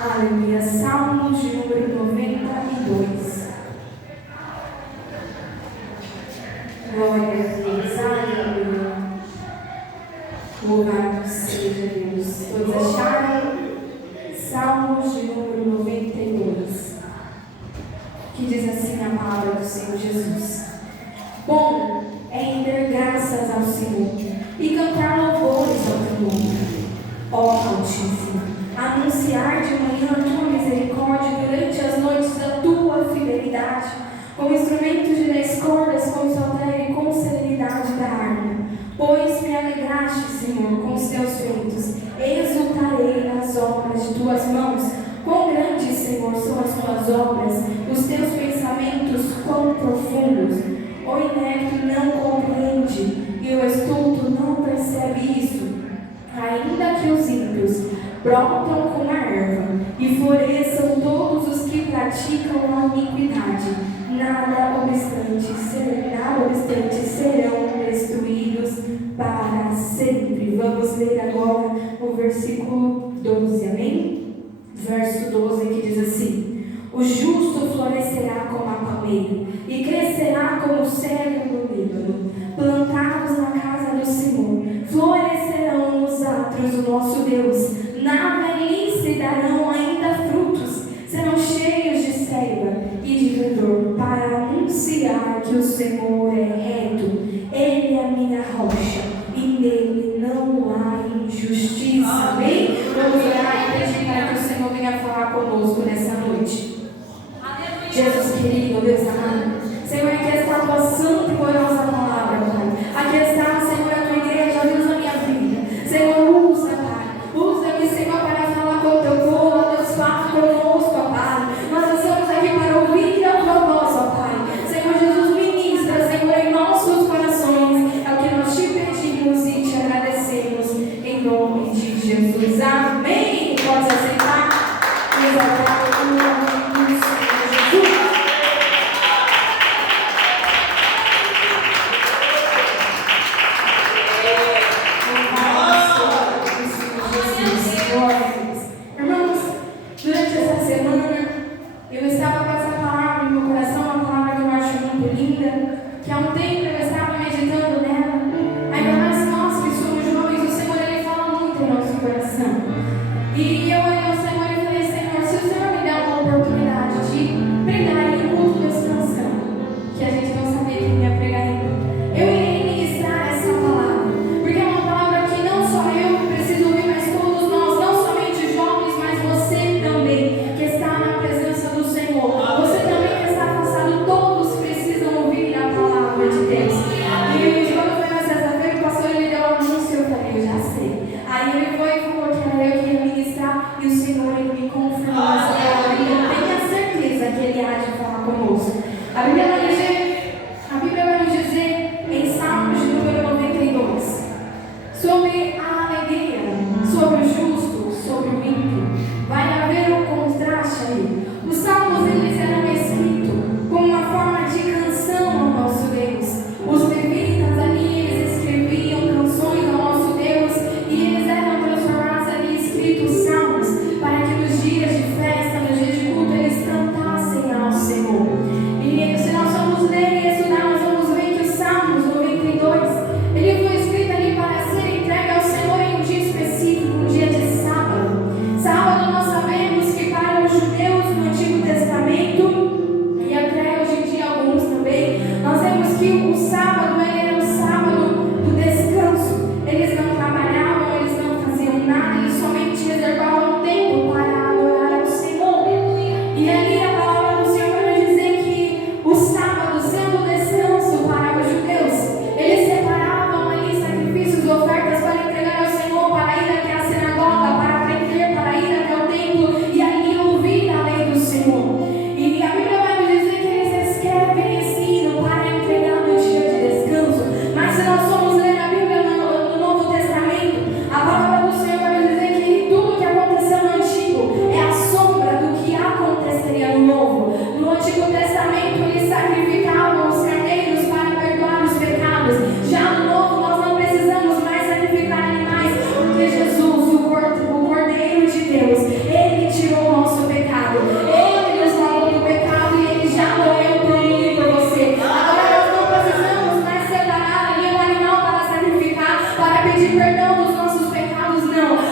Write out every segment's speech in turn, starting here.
Aleluia. Salmos de número 92. Glória a Deus. Aleluia. Louvado seja Deus. Todos acharam? Salmos de número 92. Que diz assim a palavra do Senhor Jesus. Bom é render graças ao Senhor e cantar louvores ao teu nome, ó Altíssimo. Anunciar de manhã a tua misericórdia durante as noites da tua fidelidade, com instrumentos de 10 cordas, com saltério e com serenidade da harpa. Pois me alegraste, Senhor, com os teus feitos, exultarei nas obras de tuas mãos. Quão grandes, Senhor, são as tuas obras, os teus pensamentos quão profundos. O inepto não compreende e o estulto não percebe isso. Ainda que os ímpios brotam como a erva e floresçam todos os que praticam a iniquidade, nada obstante serão destruídos para sempre. Vamos ler agora o versículo 12, amém? Verso 12 que diz assim: o justo florescerá como a palmeira e crescerá como o cedro do Líbano, plantados na casa do Senhor, florescerão nos átrios do nosso Deus. Nada lhes se darão ainda frutos, serão cheios de seiva e de verdor, para anunciar que o Senhor é reto. Ele é a minha rocha e nele não há injustiça. Amém? Vamos orar e pedir para que o Senhor venha falar conosco nessa noite. Jesus querido, Deus amado, Senhor, aqui está a tua santa e gloriosa palavra, Pai. Aqui está, Senhor, a tua igreja, Deus, a minha vida. Senhor, usa, Pai. Usa-me, Senhor, para falar com o teu povo. Deus, fala conosco, ó Pai. Nós estamos aqui para ouvir a tua voz, ó Pai. Senhor Jesus, ministra, Senhor, em nossos corações. É o que nós te pedimos e te agradecemos, em nome de Jesus. Amém. Pode aceitar e exaltar o nome do Senhor. E eu olhei ao Senhor e falei: Senhor, se o Senhor me der uma oportunidade de pregar em um culto descansando, que a gente não sabia quem ia pregar ainda, eu irei ministrar essa palavra, porque é uma palavra que não só eu preciso ouvir, mas todos nós, não somente jovens, mas você também, que está na presença do Senhor, você também que está afastado, todos precisam ouvir a palavra de Deus. E quando foi na sexta-feira, o pastor me deu um anúncio, eu falei: eu já sei. Aí ele foi e falou que era eu que ia ministrar, e o Senhor ele me confirmou essa palavra, e eu tenho a certeza que ele há de falar conosco. A Bíblia vai nos dizer em Salmos de número 92 sobre a alegria, sobre o justo, sobre o ímpio. Vai haver um contraste aí. Os salmos eles eram escritos como uma forma de canção ao nosso Deus. Os levitas ali eles escreviam canções ao nosso Deus e eles eram transformados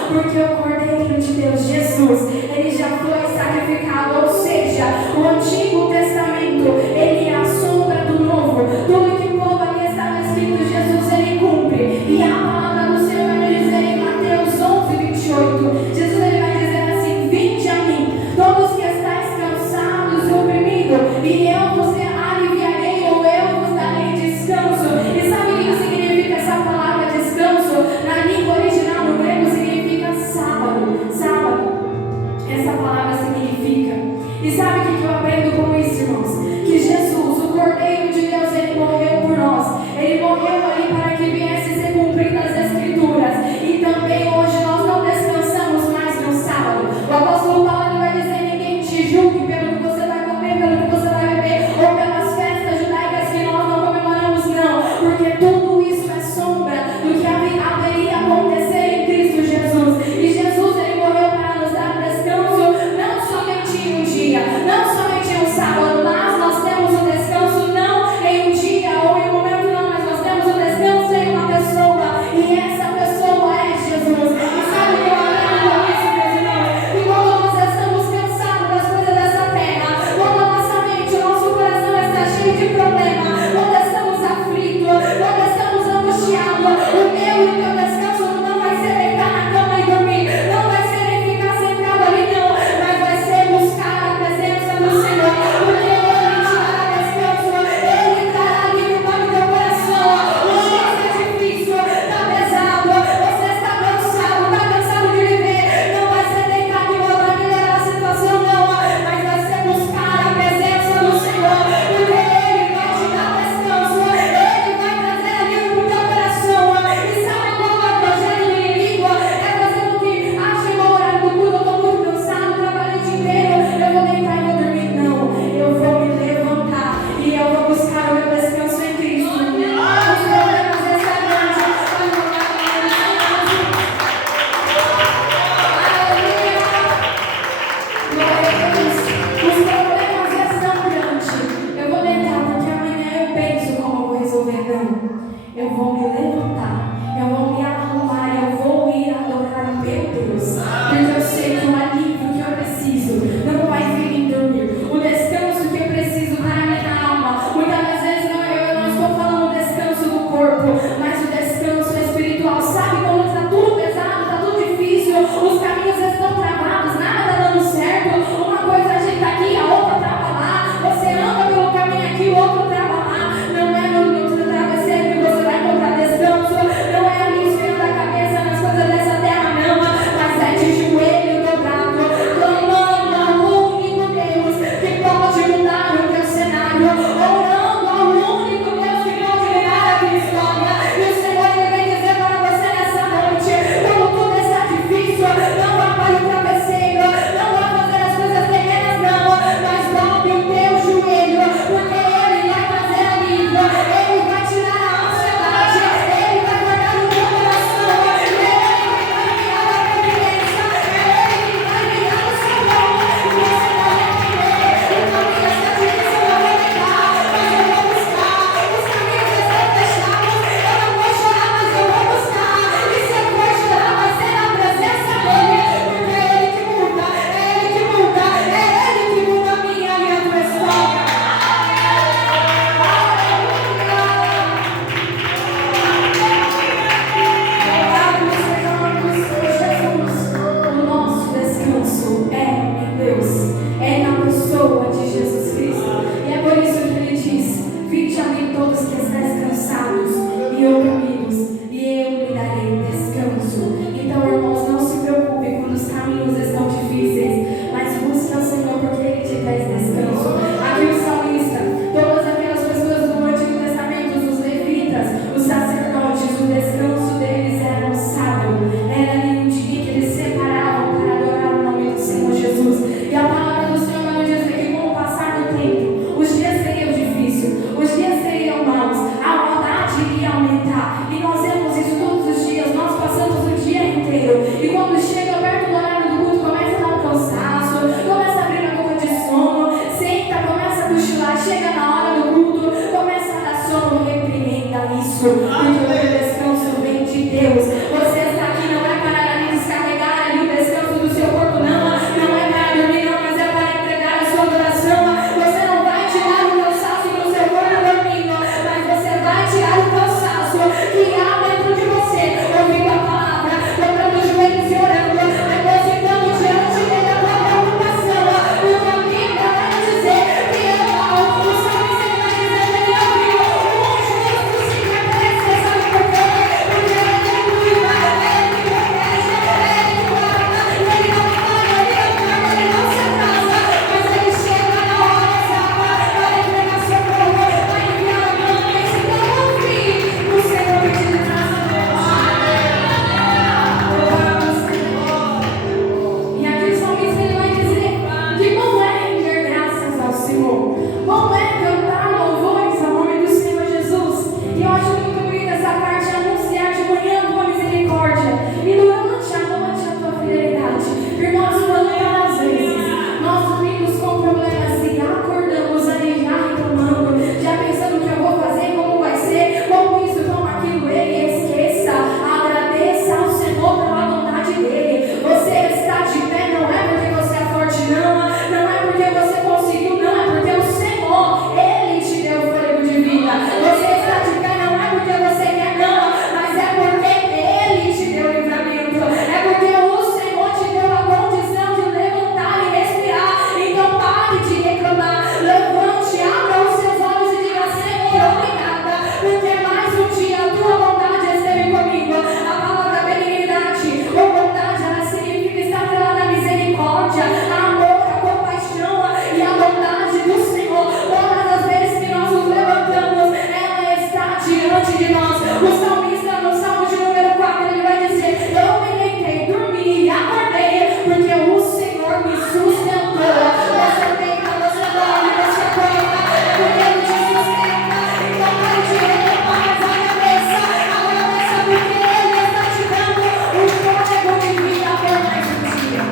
porque o Cordeiro de Deus, Jesus, ele já foi sacrificado, ou seja, o Antigo Testamento, ele é a sombra do Novo. Tudo que o povo ali estava escrito, Jesus, ele cumpre. E a palavra do Senhor vai dizer em Mateus 11:28, Jesus, ele vai dizer assim: vinde a mim, todos que estáis cansados e oprimidos, e eu vos aliviarei, ou eu vos darei descanso. E sabe o que significa essa palavra descanso? Na língua original, no grego, significa sábado. Sábado. Essa palavra significa. E sabe o que eu aprendo com isso, irmãos? Que Jesus, o Cordeiro de Deus, ele morreu por nós. Ele morreu ali para que viesse ser cumpridas as Escrituras. E também hoje nós não descansamos mais no sábado. O apóstolo Paulo, ele vai dizer: ninguém te julgue pelo que você vai comer, pelo que você vai beber, ou pelas festas judaicas que nós não comemoramos, não. Porque tudo isso é sombra do que haveria acontecer em Cristo Jesus. E Jesus, ele morreu para nos dar descanso, não somente em um dia, não somente em um sábado, mas nós temos o descanso não em um dia ou em um momento, não, mas nós temos o descanso em uma pessoa, e essa pessoa é Jesus. E sabe o que eu aprendo com isso, meus irmãos? Que quando nós estamos cansados das coisas dessa terra, quando a nossa mente, o nosso coração está cheio de problema, quando estamos aflitos, quando estamos angustiados, o meu e o teu descanso não vai ser deitar na cama e dormir, não vai ser em ficar sentado ali, não, mas vai ser buscar a presença do Senhor, porque Ele te dará descanso, Ele trará alívio para o teu coração. O dia está difícil, está pesado, você está cansado de viver, não vai ser deitar de boa para melhorar a situação, não, mas vai ser buscar a presença do Senhor, porque Ele vai te dar descanso, Ele vai trazer alívio para o teu coração. E sabe qual é o projeto do inimigo? É fazer com que chegou o horário do culto, eu estou muito cansado, trabalhei o dia inteiro, eu vou deitar e vou dormir. Não, eu vou me levantar e eu vou buscar o meu descanso em Cristo. Os problemas dessa noite, aleluia, glória a Deus. Os problemas estão grandes. Eu vou deitar porque amanhã eu penso como eu vou resolver. Não, eu vou me levantar, eu vou me arrumar, eu vou ir adorar o meu Deus, porque eu sei que o alívio que eu preciso não vai vir em dormir, o descanso que eu preciso para a minha alma. Muitas das vezes eu não estou falando o descanso do corpo, mas o descanso espiritual. Sabe quando está tudo pesado, está tudo difícil, os caminhos estão travados, nada está dando certo, uma coisa ajeita aqui, a outra trava lá, você anda pelo caminho aqui, o outro trava lá. Não é no travesseiro que você vai encontrar descanso, não é ali esfriando a cabeça nas coisas dessa terra, não, mas é de Irmãos, quantas vezes nós dormimos com problemas e acordamos ali já reclamando, já pensando o que eu vou fazer, como vai ser, como isso, como aquilo. Ei, esqueça, agradeça ao Senhor pela bondade dele. Você está de pé, não é porque você é forte, não é porque você conseguiu, não, é porque o Senhor, Ele te deu fôlego de vida. Você está de pé, não é porque você quer, não, mas é porque Ele te deu livramento, é porque o Senhor te deu a condição de levantar e respirar. Então pare de reclamar, levante, abra os seus olhos e diga: Senhor, obrigada, porque mais um dia a tua bondade esteve comigo. A palavra benignidade ou bondade, ela significa estar atrelada à misericórdia, a amor, a compaixão e a bondade do Senhor. Todas as vezes que nós nos levantamos, ela está diante de nós. O salmista, no Salmo de número 4, ele vai dizer: eu me deitei, dormi e acordei, porque o Senhor me sustentou. Você deita, você dorme, você acorda, porque Ele te sustenta. Então pare de reclamar, mas agradeça porque Ele está te dando o fôlego de vida por mais um dia.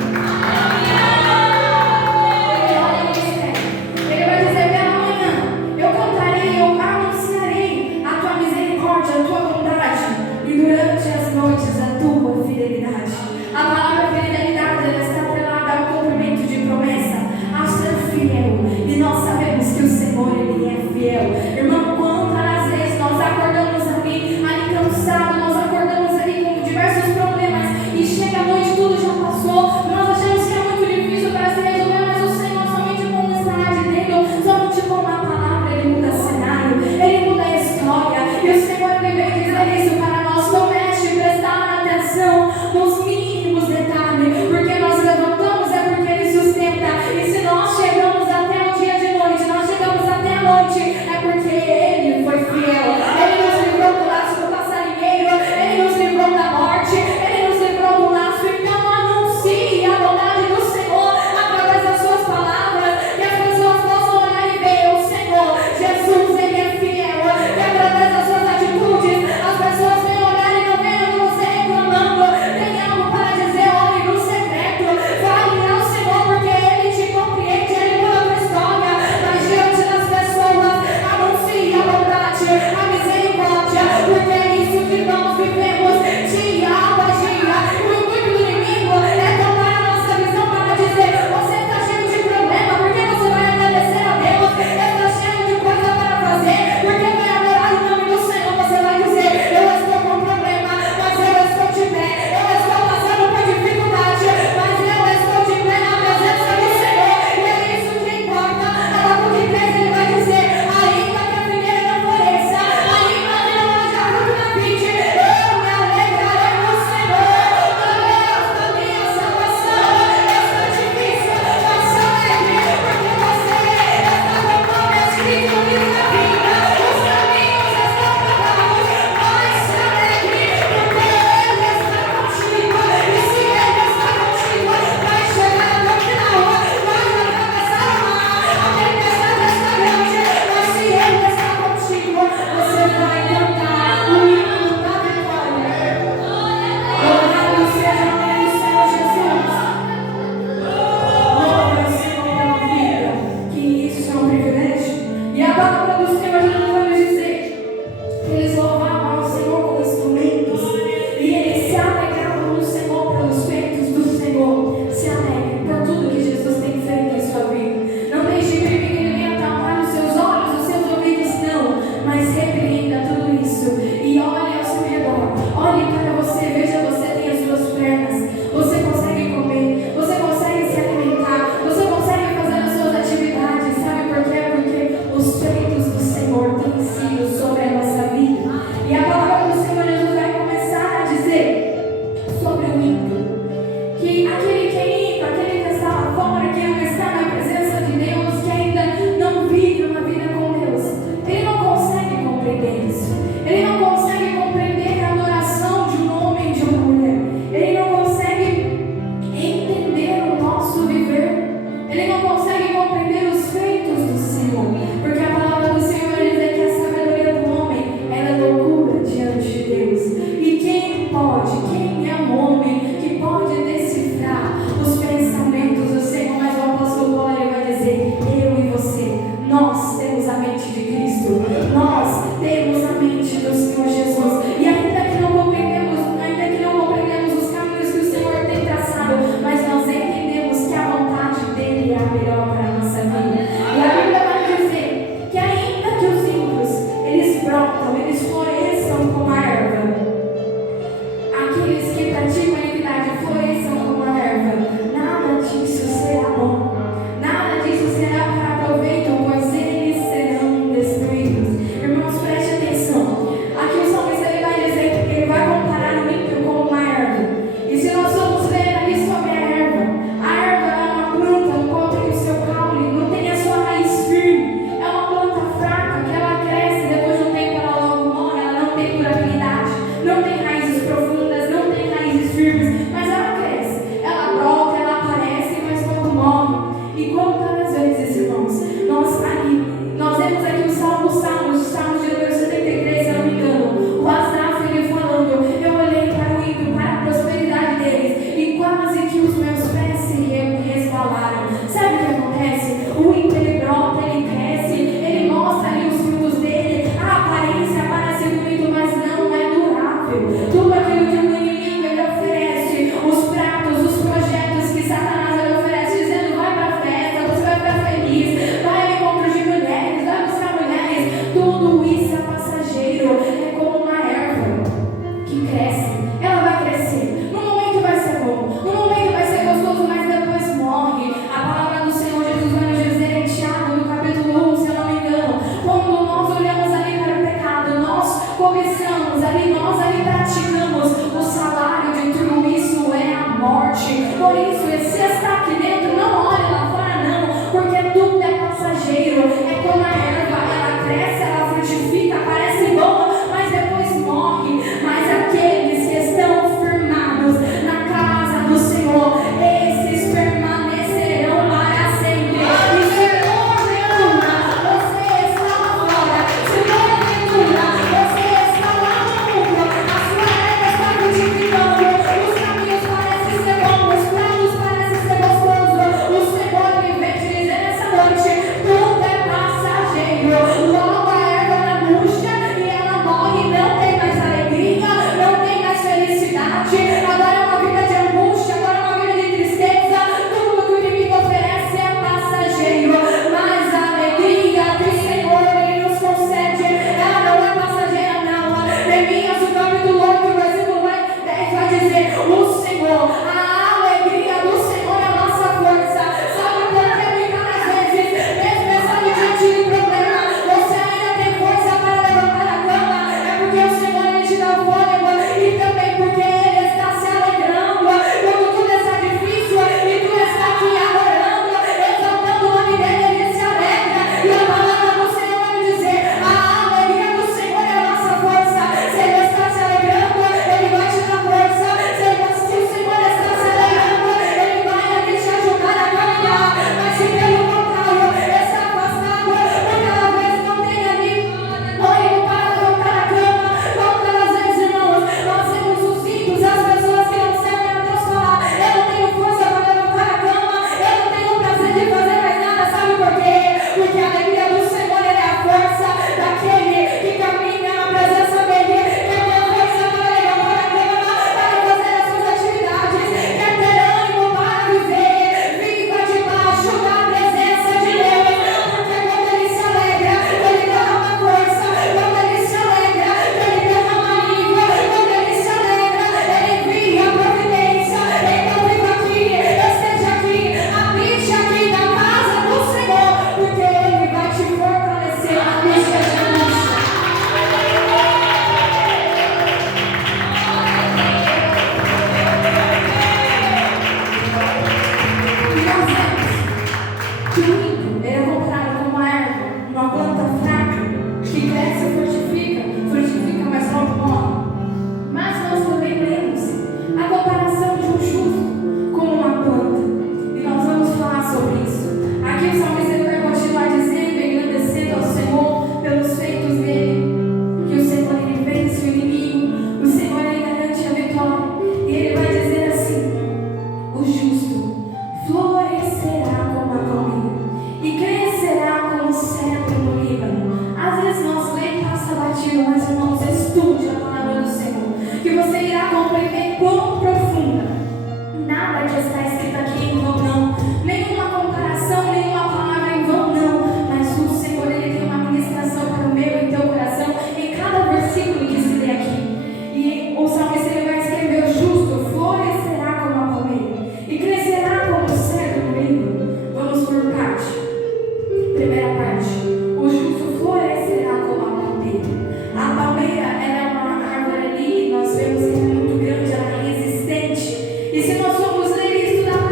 Ele vai dizer: pela manhã eu cantarei, eu anunciarei a tua misericórdia, a tua bondade, e durante as noites a tua fidelidade. A palavra fidelidade, ela está atrelada ao cumprimento de promessa, a ser fiel. E nós sabemos que o Senhor, Ele é fiel. Irmão, quantas vezes nós acordamos ali cansados, nós acordamos ali com diversos problemas, e chega a noite, tudo já passou, nós achamos que é muito difícil para se resolver, mas o Senhor, somente com o estar de dentro, somente com uma palavra, Ele muda cenário, Ele muda a história. E o Senhor, Ele veio dizer isso para nós: comece a prestar atenção nos mínimos detalhes, porque nós levantamos é porque Ele sustenta, e se nós chegamos até o dia de noite, nós chegamos até a noite, é porque Ele foi fiel. Ele nos livrou do laço do passarinheiro, Ele nos livrou da morte, Ele nos livrou do laço. Então anuncie a bondade do Senhor através das suas palavras, que as pessoas possam olhar e ver o Senhor Jesus, Ele é fiel, que através das suas atitudes as pessoas venham olhar e não venham você reclamando. Tem algo para dizer, olhe no secreto, fale ao Senhor, porque Ele te compreende, Ele muda a tua história. Mas diante das pessoas, anuncie a bondade, a misericórdia, porque é isso que nós vivemos dia após dia. O intuito do inimigo é tomar a nossa visão para dizer: você está cheio de problema, porque você vai agradecer a Deus, está cheio de coisa para fazer, porque vai adorar o nome do Senhor. Você vai dizer: eu estou com problema, mas eu estou de pé, eu estou passando por dificuldade, mas eu estou de pé na presença do Senhor, e é isso que importa. Abacuque 3, ele vai dizer: ainda que a figueira não floresça, ainda que não haja fruto na vide, eu me alegrarei no Senhor. Deus da minha salvação. Está difícil, mas se alegre, porque você está com o nome escrito no livro da vida. Os caminhos estão preparados, mas se alegre, porque Ele está contigo. E se Ele está contigo, vai chegar até o final, vai atravessar o mar. A tempestade está grande, mas se Ele está contigo, você vai cantar o hino da vitória. Louvado seja o nome do Senhor Jesus. Louve ao Senhor pela vida, que isso é um privilégio. E a palavra do Senhor Jesus vai nos dizer que eles louvavam ao Senhor com instrumentos, e eles se alegravam no Senhor pelos feitos do Senhor. Se alegre por tudo que Jesus tem feito em sua vida. Não deixe que o inimigo venha tapar os seus olhos, os seus ouvidos, não, mas repreenda tudo isso e olhe ao seu redor. Olhe para você, veja, você tem as suas pernas, você consegue comer, você consegue se alimentar, você consegue fazer as suas atividades. Sabe por quê? Porque os feitos do Senhor têm sido sobre a nossa vida. E a palavra do Senhor Jesus vai começar a dizer sobre o ímpio, que aquele que é ímpio, aquele que está lá fora, que não está na presença de Deus, que ainda não vive uma vida com Deus, ele não consegue compreender isso. Ele não consegue compreender a adoração de um homem e de uma mulher. Ele não consegue entender o nosso viver. Ele não consegue compreender os feitos do Senhor. Porque a palavra do Senhor diz que a sabedoria do homem ela é loucura diante de Deus. E quem é um homem que pode decifrar os Por isso, se está aqui dentro, não olhe lá fora não, porque tudo é passageiro. É como a erva, ela cresce, ela frutifica, parece boa, mas depois morre. Mas aqueles que estão firmados na casa do Senhor, esses permanecerão para sempre. E se porventura você está lá fora, se porventura você está lá no mundo, a sua erva está frutificando, os caminhos parecem ser bons, os pratos parecem ser gostosos, o Senhor me vem te dizer nessa noite: tudo é passageiro. Logo a erva ela murcha e ela morre, não tem mais alegria, não tem mais felicidade. Agora é uma vida de angústia, agora é uma vida de tristeza. Tudo que o inimigo oferece é passageiro, mas a alegria do Senhor Ele nos concede, ela não é passageira não. Neemias, o capítulo 8, versículo 10 vai dizer: o Senhor, a alegria do Senhor é a nossa força. Sabe por que muitas vezes, mesmo estando diante de problema, você ainda tem força para levantar a cama? É porque o Senhor Ele te dá fôlego, e também porque Ele está se alegrando quando tudo está difícil e tu está aqui adorando, exaltando o nome dEle. Ele se alegra, e a palavra do Senhor vai dizer: a alegria do Senhor é a nossa força. Se Ele está se alegrando, Ele vai te dar força. Se o Senhor está se alegrando, Ele vai ali te ajudar a caminhar. Mas se pelo contrário está afastado, porque talvez não tenha ali ânimo para levantar a cama, quantas às vezes, irmãos, nós temos os ímpios, as pessoas que não servem a Deus, falar: eu não tenho força para levantar a cama, eu não tenho prazer de fazer mais nada. Sabe por quê? Porque a alegria do Senhor Ele é a força daquele que caminha na presença dEle, quer ter força para levantar a cama, para fazer as suas atividades, quer ter ânimo para viver. Viva debaixo da presença de Deus, porque quando Ele se alegra, Ele derrama força. Quando Ele se alegra, Ele derrama alívio. Quando Ele se alegra, Ele envia providência. Então viva aqui, esteja aqui, habite aqui na casa do Senhor, porque Ele vai te fortalecer nos dias de angústia. E nós vemos que o ímpio ele é comparado com uma erva, uma planta fraca, que cresce e frutifica, mas logo morre. Mas nós também lemos a comparação de um justo com uma planta, e nós vamos falar sobre isso. Aqui o salmista ele vai continuar dizendo, agradecendo ao Senhor pelos feitos dele, que o Senhor ele vence o inimigo, o Senhor ele garante a vitória. E ele vai dizer assim: o justo florescerá como a palmeira e crescerá como o cedro no Líbano. Às vezes nós lê e passa batido, mas irmãos, estude a palavra do Senhor, que você irá compreender quão profunda. Nada que está escrito aqui em vão não, nenhuma comparação, nenhuma palavra em vão não, mas o Senhor ele tem uma ministração para o meu e teu coração em cada versículo que se lê aqui. E o salmista ele vai escrever: o justo florescerá como a palmeira e crescerá como o cedro no Líbano. Vamos por parte. Primeira parte: o justo florescerá como a palmeira. A palmeira ela é uma árvore ali, nós vemos que ela é muito grande, ela é resistente. E se nós formos ler e estudar a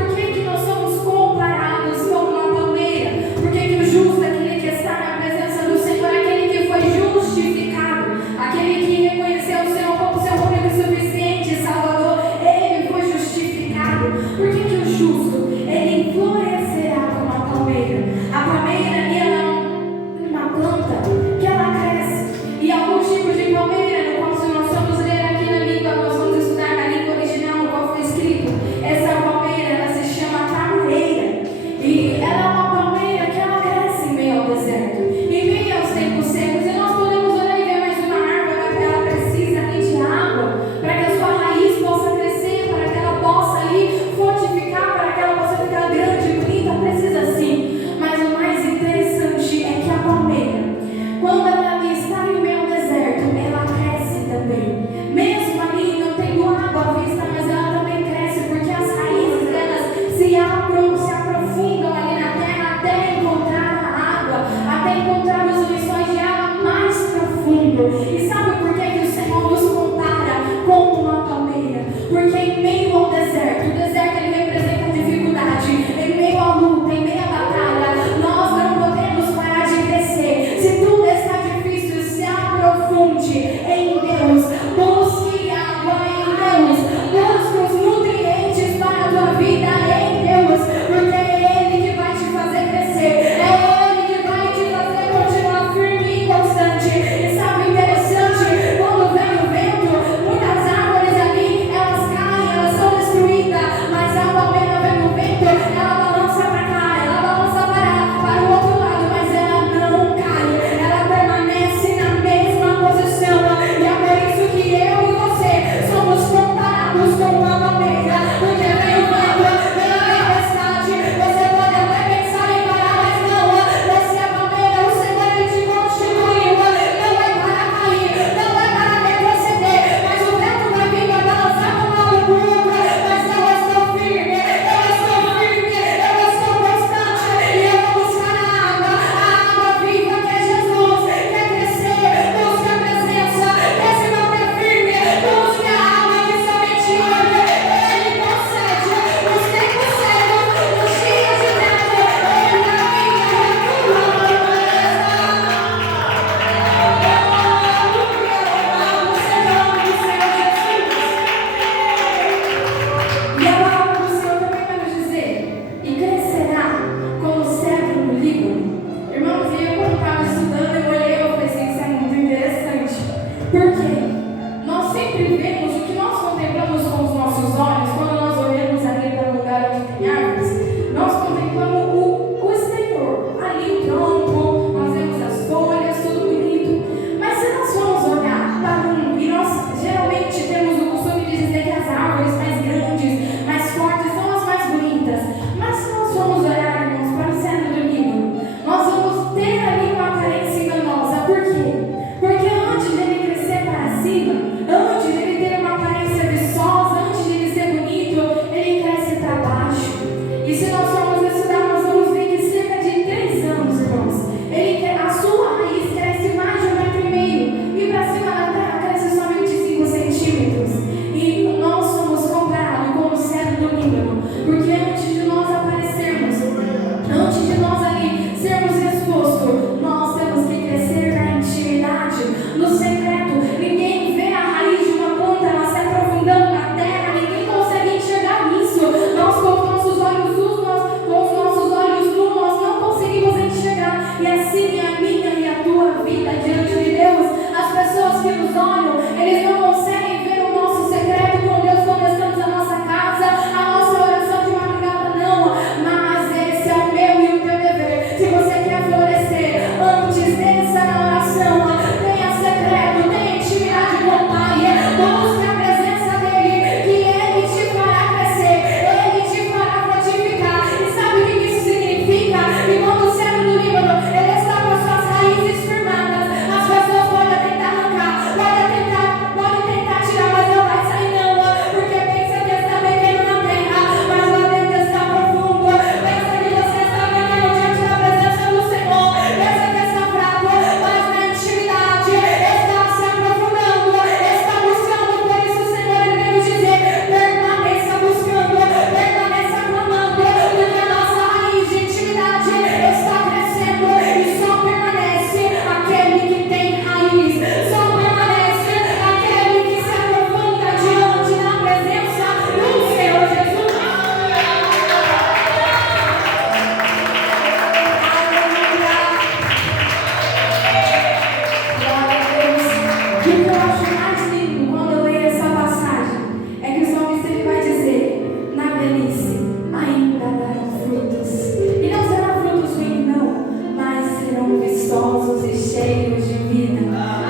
e cheios de vida.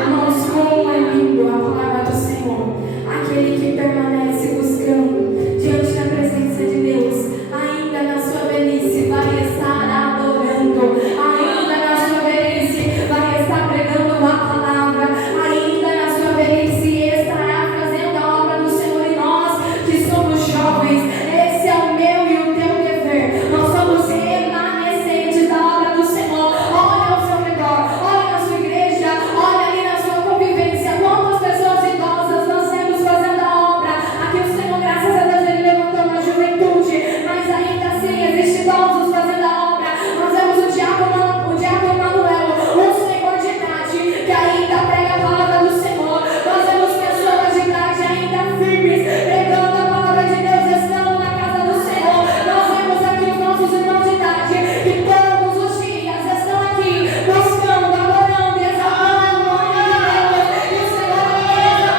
Irmãos, como é lindo a palavra do Senhor. Aquele que permanece buscando diante da presença de Deus, ainda na sua velhice vai estar adorando, ainda na sua velhice vai estar pregando a palavra, ainda na sua velhice estará fazendo a obra do Senhor. E nós que somos jovens, esse é o meu e o teu dever. Nós somos remanescentes da obra do Senhor. Olha ao seu redor, olha na sua igreja, olha ali na sua convivência. Quantas pessoas idosas nós temos fazendo a obra? Aqui o Senhor, graças a Deus, Ele levantou uma juventude, mas ainda assim existem idosos fazendo a obra. Nós vemos o diácono Manuel, um senhor de idade que ainda prega a palavra do Senhor. Nós vemos pessoas de idade ainda firmes, pregando a palavra de Deus, estando na casa do Senhor. Nós vemos aqui os nossos irmãos de idade que todos os dias estão aqui buscando, adorando e exaltando o nome de Deus. E o Senhor pensa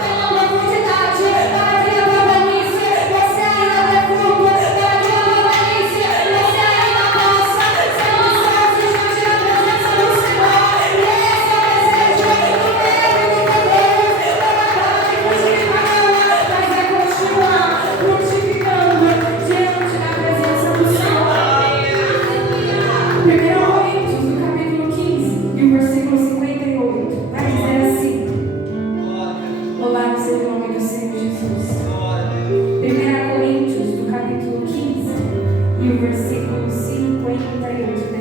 pela profundidade, para que a tua velhice você ainda dê fruto, para que a tua velhice você ainda possa ser um santo diante da presença do Senhor. E esse é o desejo do meu e do teu Deus, para frutificar, mas é continuar frutificando diante da presença do Senhor. 1 Coríntios, no capítulo 15, e o versículo 58, vai dizer assim: louvado seja o nome do Senhor Jesus. 1 Coríntios, no capítulo 15, e o versículo 58,